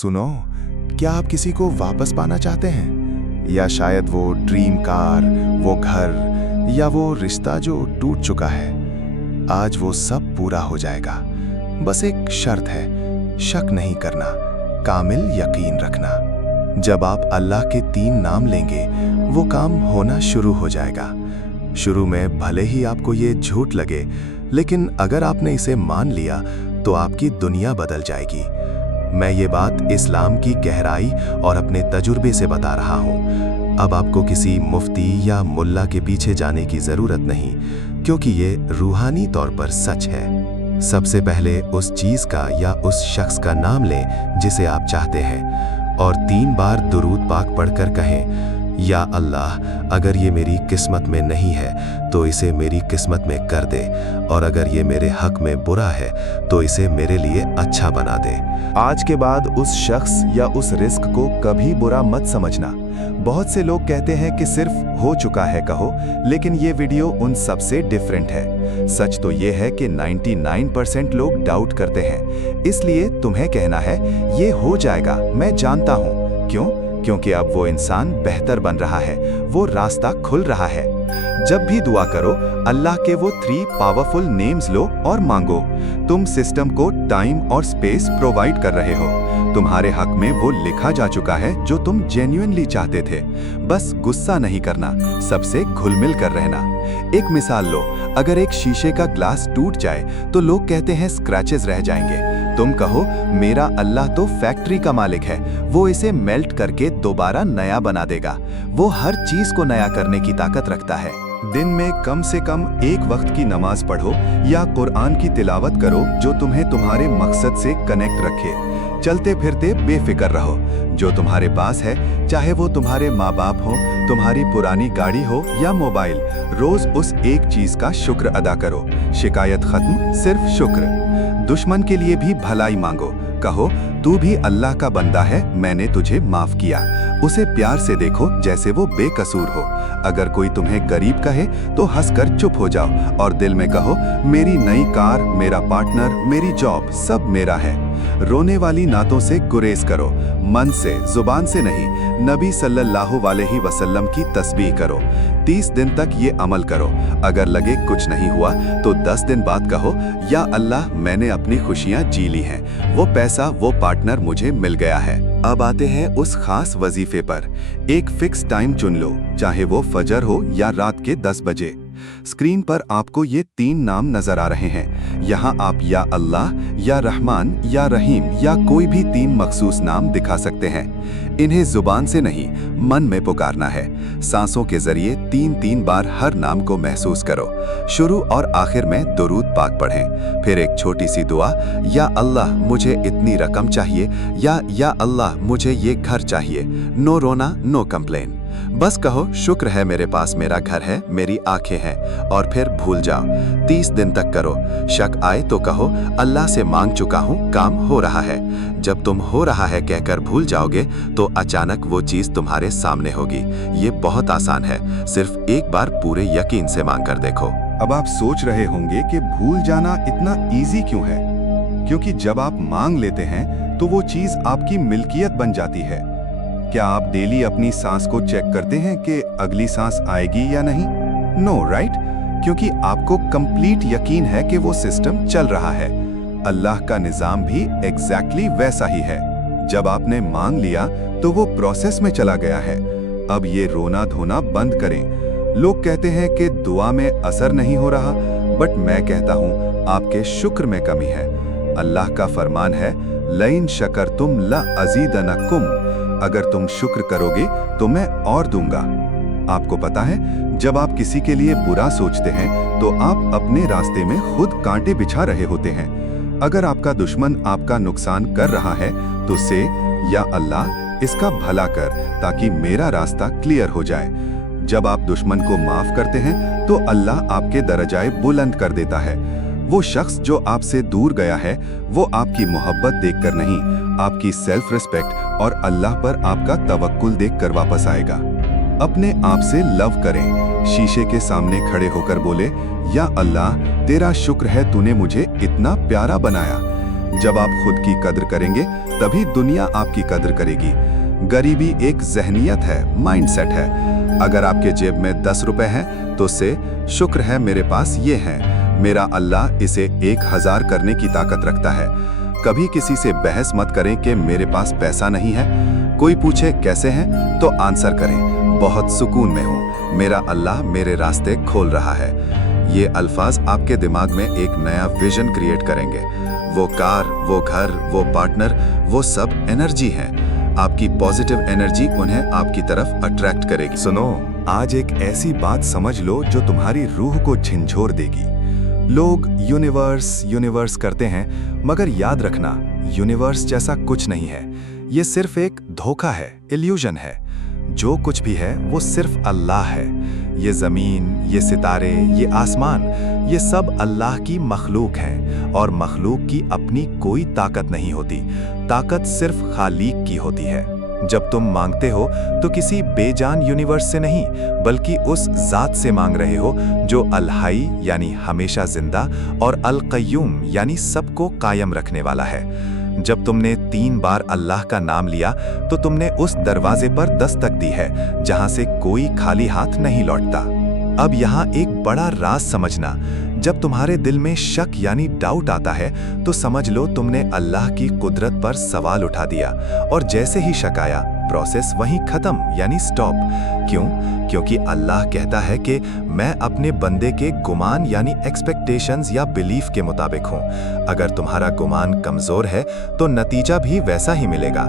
सुनो, क्या आप किसी को वापस पाना चाहते हैं? या शायद वो ड्रीम कार, वो घर या वो रिश्ता जो टूट चुका है? आज वो सब पूरा हो जाएगा। बस एक शर्त है, शक नहीं करना, कामिल यकीन रखना। जब आप अल्लाह के 3 नाम लेंगे, वो काम होना शुरू हो जाएगा। शुरू में भले ही आपको ये झूठ लगे, लेकिन अगर आपने इसे मान लिया तो आपकी दुनिया बदल जाएगी। मैं ये बात इस्लाम की गहराई और अपने तजुर्बे से बता रहा हूँ। अब आपको किसी मुफ्ती या मुल्ला के पीछे जाने की ज़रूरत नहीं, क्योंकि ये रूहानी तौर पर सच है। सबसे पहले उस चीज़ का या उस शख्स का नाम लें जिसे आप चाहते हैं, और 3 बार दुरूद पाक पढ़कर कहें, या अल्लाह, अगर ये मेरी किस्मत में नहीं है तो इसे मेरी किस्मत में कर दे, और अगर ये मेरे हक में बुरा है तो इसे मेरे लिए अच्छा बना दे। आज के बाद उस शख्स या उस रिस्क को कभी बुरा मत समझना। बहुत से लोग कहते हैं कि सिर्फ हो चुका है कहो, लेकिन ये वीडियो उन सब से डिफरेंट है। सच तो ये है कि 99% लोग डाउट करते हैं, इसलिए तुम्हें कहना है ये हो जाएगा, मैं जानता हूँ। क्यों? क्योंकि अब वो इंसान बेहतर बन रहा है, वो रास्ता खुल रहा है। जब भी दुआ करो, अल्लाह के वो 3 पावरफुल नेम्स लो और मांगो। तुम सिस्टम को टाइम और स्पेस प्रोवाइड कर रहे हो। तुम्हारे हक में वो लिखा जा चुका है जो तुम जेन्युइनली चाहते थे। बस गुस्सा नहीं करना, सबसे घुल मिल कर रहना। एक मिसाल लो, अगर एक शीशे का ग्लास टूट जाए तो लोग कहते हैं स्क्रैचेस रह जाएंगे। तुम कहो, मेरा अल्लाह तो फैक्ट्री का मालिक है, वो इसे मेल्ट करके दोबारा नया बना देगा। वो हर चीज को नया करने की ताकत रखता है। दिन में कम से कम 1 वक्त की नमाज पढ़ो या कुरान की तिलावत करो जो तुम्हें तुम्हारे मकसद से कनेक्ट रखे। चलते फिरते बेफिक्र रहो। जो तुम्हारे पास है, चाहे वो तुम्हारे माँ बाप हो, तुम्हारी पुरानी गाड़ी हो या मोबाइल, रोज उस एक चीज का शुक्र अदा करो। शिकायत खत्म, सिर्फ शुक्र। दुश्मन के लिए भी भलाई मांगो। कहो, तू भी अल्लाह का बंदा है, मैंने तुझे माफ किया। उसे प्यार से देखो जैसे वो बेकसूर हो। अगर कोई तुम्हें गरीब कहे तो हंसकर चुप हो जाओ और दिल में कहो, मेरी नई कार, मेरा पार्टनर, मेरी जॉब, सब मेरा है। रोने वाली नातों से गुरेज करो, मन से, जुबान से नहीं। नबी सल्लल्लाहु अलैहि वसल्लम की तस्बीह करो। 30 दिन तक ये अमल करो। अगर लगे कुछ नहीं हुआ तो 10 दिन बाद कहो, या अल्लाह, मैंने अपनी खुशियाँ जी ली हैं, वो पैसा, वो पार्टनर मुझे मिल गया है। अब आते हैं उस खास वजीफे पर। एक फिक्स टाइम चुन लो, चाहे वो फजर हो या रात के 10 बजे। स्क्रीन पर आपको ये 3 नाम नजर आ रहे हैं। यहाँ आप या अल्लाह, या रहमान, या रहीम, या कोई भी 3 मखसूस नाम दिखा सकते हैं। इन्हें जुबान से नहीं, मन में पुकारना है। सांसों के जरिए 3-3 बार हर नाम को महसूस करो। शुरू और आखिर में दुरूद पाक पढ़ें। फिर एक छोटी सी दुआ, या अल्लाह, मुझे इतनी रकम चाहिए, या अल्लाह, मुझे ये घर चाहिए। नो रोना, नो कंप्लेन। बस कहो, शुक्र है मेरे पास मेरा घर है, मेरी आंखें हैं, और फिर भूल जाओ। 30 दिन तक करो। शक आए तो कहो, अल्लाह से मांग चुका हूँ, काम हो रहा है। जब तुम हो रहा है कहकर भूल जाओगे तो अचानक वो चीज तुम्हारे सामने होगी। ये बहुत आसान है, सिर्फ एक बार पूरे यकीन से मांग कर देखो। अब आप सोच रहे होंगे कि भूल जाना इतना इजी क्यों है? क्योंकि जब आप मांग लेते हैं तो वो चीज आपकी मिल्कियत बन जाती है। क्या आप डेली अपनी सांस को चेक करते हैं कि अगली सांस आएगी या नहीं? No, right? क्योंकि आपको कंप्लीट यकीन है कि वो सिस्टम चल रहा है। अल्लाह का निजाम भी एग्जैक्टली वैसा ही है। जब आपने मांग लिया तो वो प्रोसेस में चला गया है। अब ये रोना धोना बंद करें। लोग कहते हैं कि दुआ में असर नहीं हो रहा, बट मैं कहता हूँ आपके शुक्र में कमी है। अल्लाह का फरमान है, लइन शकरतुम ला अज़ीदनकुम। अगर तुम शुक्र करोगे तो मैं और दूंगा। आपको पता है, जब आप किसी के लिए बुरा सोचते हैं तो आप अपने रास्ते में खुद कांटे बिछा रहे होते हैं। अगर आपका दुश्मन आपका नुकसान कर रहा है तो से, या अल्लाह, इसका भला कर ताकि मेरा रास्ता क्लियर हो जाए। जब आप दुश्मन को माफ करते हैं तो अल्लाह आपके दर्जाए बुलंद कर देता है। वो शख्स जो आपसे दूर गया है, वो आपकी मोहब्बत देखकर नहीं, आपकी सेल्फ रिस्पेक्ट और अल्लाह पर आपका तवक्कुल देखकर वापस आएगा। अपने आप से लव करें। शीशे के सामने खड़े होकर बोले, या अल्लाह, तेरा शुक्र है तूने मुझे इतना प्यारा बनाया। जब आप खुद की कद्र करेंगे तभी दुनिया आपकी कद्र करेगी। गरीबी एक जहनियत है, माइंडसेट है। अगर आपके जेब में 10 रुपए हैं तो से शुक्र है मेरे पास ये हैं, मेरा अल्लाह इसे 1000 करने की ताकत रखता है। कभी किसी से बहस मत करें कि मेरे पास पैसा नहीं है। कोई पूछे कैसे हैं तो आंसर करें बहुत सुकून में हूँ, मेरा अल्लाह मेरे रास्ते खोल रहा है। ये अल्फाज आपके दिमाग में एक नया विजन क्रिएट करेंगे। वो कार, वो घर, वो पार्टनर, वो सब एनर्जी हैं। आपकी पॉजिटिव एनर्जी उन्हें आपकी तरफ अट्रैक्ट करेगी। सुनो, आज एक ऐसी बात समझ लो जो तुम्हारी रूह को झंझोर देगी। लोग यूनिवर्स यूनिवर्स करते हैं, मगर याद रखना यूनिवर्स जैसा कुछ नहीं है। ये सिर्फ एक धोखा है, इल्यूजन है। जो कुछ भी है वो सिर्फ अल्लाह है। ये ज़मीन, ये सितारे, ये आसमान, ये सब अल्लाह की मखलूक हैं और मखलूक की अपनी कोई ताकत नहीं होती। ताकत सिर्फ खालिक की होती है। जब तुम मांगते हो तो किसी बेजान यूनिवर्स से नहीं, बल्कि उस ज़ात से मांग रहे हो जो अल-हई यानी हमेशा जिंदा और अल-क़य्यूम यानी सबको कायम रखने वाला है। जब तुमने 3 बार अल्लाह का नाम लिया तो तुमने उस दरवाजे पर दस्तक दी है जहां से कोई खाली हाथ नहीं लौटता। अब यहाँ एक बड़ा राज समझना, जब तुम्हारे दिल में शक यानी डाउट आता है तो समझ लो तुमने अल्लाह की कुदरत पर सवाल उठा दिया और जैसे ही शक आया प्रोसेस वहीं खत्म यानी स्टॉप। क्यों? क्योंकि अल्लाह कहता है कि मैं अपने बंदे के गुमान यानी एक्सपेक्टेशंस या बिलीफ के मुताबिक हूँ। अगर तुम्हारा गुमान कमज़ोर है तो नतीजा भी वैसा ही मिलेगा।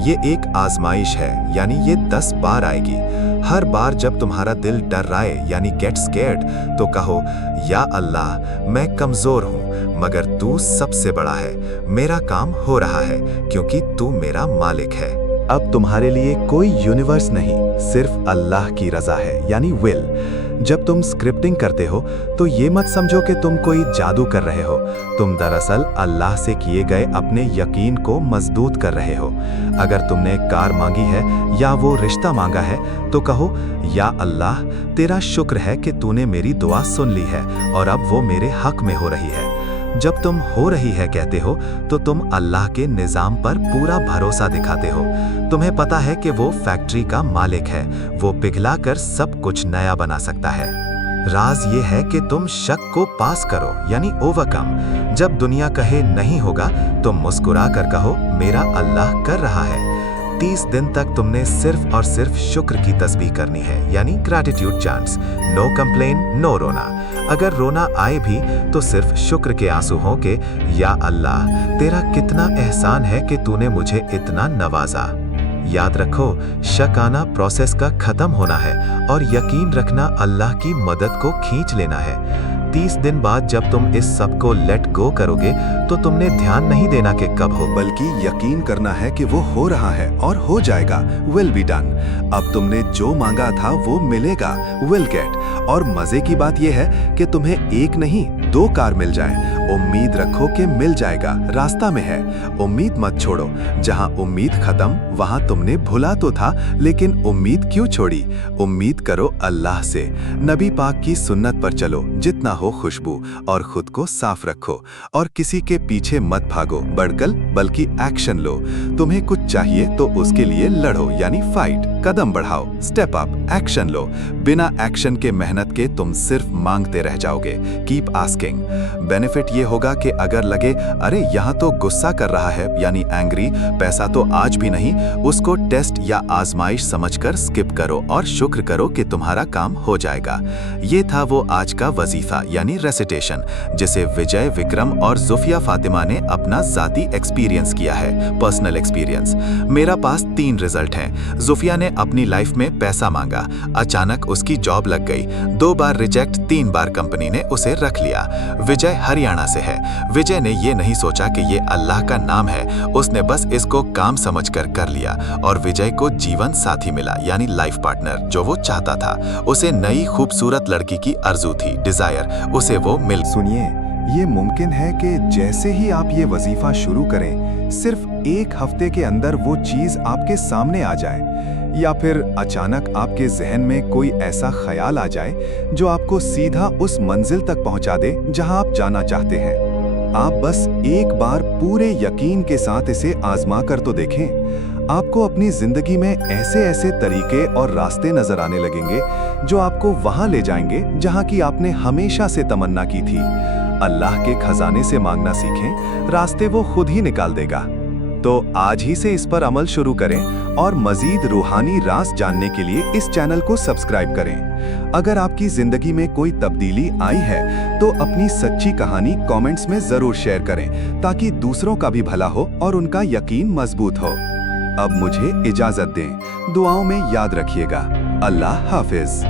ये एक आजमाइश है, यानी ये 10 बार आएगी। हर बार जब तुम्हारा दिल डर्राए यानी गेट स्कैर्ड तो कहो, या अल्लाह मैं कमज़ोर हूँ मगर तू सबसे बड़ा है, मेरा काम हो रहा है क्योंकि तू मेरा मालिक है। अब तुम्हारे लिए कोई यूनिवर्स नहीं, सिर्फ अल्लाह की रज़ा है यानी विल। जब तुम स्क्रिप्टिंग करते हो तो ये मत समझो कि तुम कोई जादू कर रहे हो। तुम दरअसल अल्लाह से किए गए अपने यकीन को मजबूत कर रहे हो। अगर तुमने कार मांगी है या वो रिश्ता मांगा है तो कहो, या अल्लाह तेरा शुक्र है कि तूने मेरी दुआ सुन ली है और अब वो मेरे हक में हो रही है। जब तुम हो रही है कहते हो तो तुम अल्लाह के निज़ाम पर पूरा भरोसा दिखाते हो। तुम्हें पता है कि वो फैक्ट्री का मालिक है, वो पिघला कर सब कुछ नया बना सकता है। राज ये है कि तुम शक को पास करो यानी ओवरकम। जब दुनिया कहे नहीं होगा तुम मुस्कुरा कर कहो, मेरा अल्लाह कर रहा है। 30 दिन तक तुमने सिर्फ और सिर्फ शुक्र की तस्बीह करनी है यानी gratitude chants. No complain, no रोना। अगर रोना आए भी तो सिर्फ शुक्र के आंसू हो के, या अल्लाह तेरा कितना एहसान है कि तूने मुझे इतना नवाजा। याद रखो, शक आना प्रोसेस का खत्म होना है और यकीन रखना अल्लाह की मदद को खींच लेना है। 30 दिन बाद जब तुम इस सब को लेट गो करोगे तो तुमने ध्यान नहीं देना कि कब हो, बल्कि यकीन करना है कि वो हो रहा है और हो जाएगा। Will be done. अब तुमने जो मांगा था वो मिलेगा, विल गेट। और मजे की बात यह है कि तुम्हें एक नहीं 2 कार मिल जाएं। उम्मीद रखो कि मिल जाएगा, रास्ता में है। उम्मीद मत छोड़ो। जहां उम्मीद खत्म वहां तुमने भुला तो था, लेकिन उम्मीद क्यों छोड़ी? उम्मीद करो अल्लाह से। नबी पाक की सुन्नत पर चलो, जितना हो खुशबू, और खुद को साफ रखो और किसी के पीछे मत भागो बढ़कर, बल्कि एक्शन लो। तुम्हें कुछ चाहिए तो उसके लिए लड़ो यानी फाइट। कदम बढ़ाओ, स्टेप अप, एक्शन लो। बिना एक्शन के मेहनत के तुम सिर्फ मांगते रह जाओगे। Keep asking. बेनिफिट ये होगा कि अगर लगे अरे यहाँ तो गुस्सा कर रहा है यानी एंग्री, पैसा तो आज भी नहीं, उसको टेस्ट या आजमाइश समझकर स्किप करो और शुक्र करो कि तुम्हारा काम हो जाएगा। ये था वो आज का वजीफा यानी रेसिटेशन, जिसे विजय, विक्रम और ज़ुफिया फातिमा ने अपना ज़ाती एक्सपीरियंस किया है, पर्सनल एक्सपीरियंस। मेरा पास 3 रिजल्ट हैं। ज़ुफिया ने अपनी लाइफ में पैसा मांगा, अचानक उसकी जॉब लग गई। 2 बार रिजेक्ट, 3 बार कंपनी ने उसे रख लिया। विजय हरियाणा से है। विजय ने ये नहीं सोचा कि ये अल्लाह का नाम है, उसने बस इसको काम समझकर कर लिया और विजय को जीवन साथी मिला यानी लाइफ पार्टनर, जो वो चाहता था। उसे नई खूबसूरत लड़की की आरज़ू थी, डिजायर, उसे वो मिल। सुनिए, ये मुमकिन है कि जैसे ही आप ये वजीफा शुरू करें, सिर्फ 1 हफ्ते के अंदर वो चीज आपके सामने आ जाए, या फिर अचानक आपके जहन में कोई ऐसा ख्याल आ जाए जो आपको सीधा उस मंजिल तक पहुंचा दे जहां आप जाना चाहते हैं। आप बस एक बार पूरे यकीन के साथ इसे आजमा कर तो देखें। आपको अपनी जिंदगी में ऐसे ऐसे तरीके और रास्ते नजर आने लगेंगे जो आपको वहां ले जाएंगे जहां की आपने हमेशा से तमन्ना की थी। अल्लाह के खजाने से मांगना सीखें, रास्ते वो खुद ही निकाल देगा। तो आज ही से इस पर अमल शुरू करें और मजीद रूहानी राज जानने के लिए इस चैनल को सब्सक्राइब करें। अगर आपकी जिंदगी में कोई तब्दीली आई है तो अपनी सच्ची कहानी कमेंट्स में जरूर शेयर करें ताकि दूसरों का भी भला हो और उनका यकीन मजबूत हो। अब मुझे इजाजत दें, दुआओं में याद रखिएगा। अल्लाह हाफिज।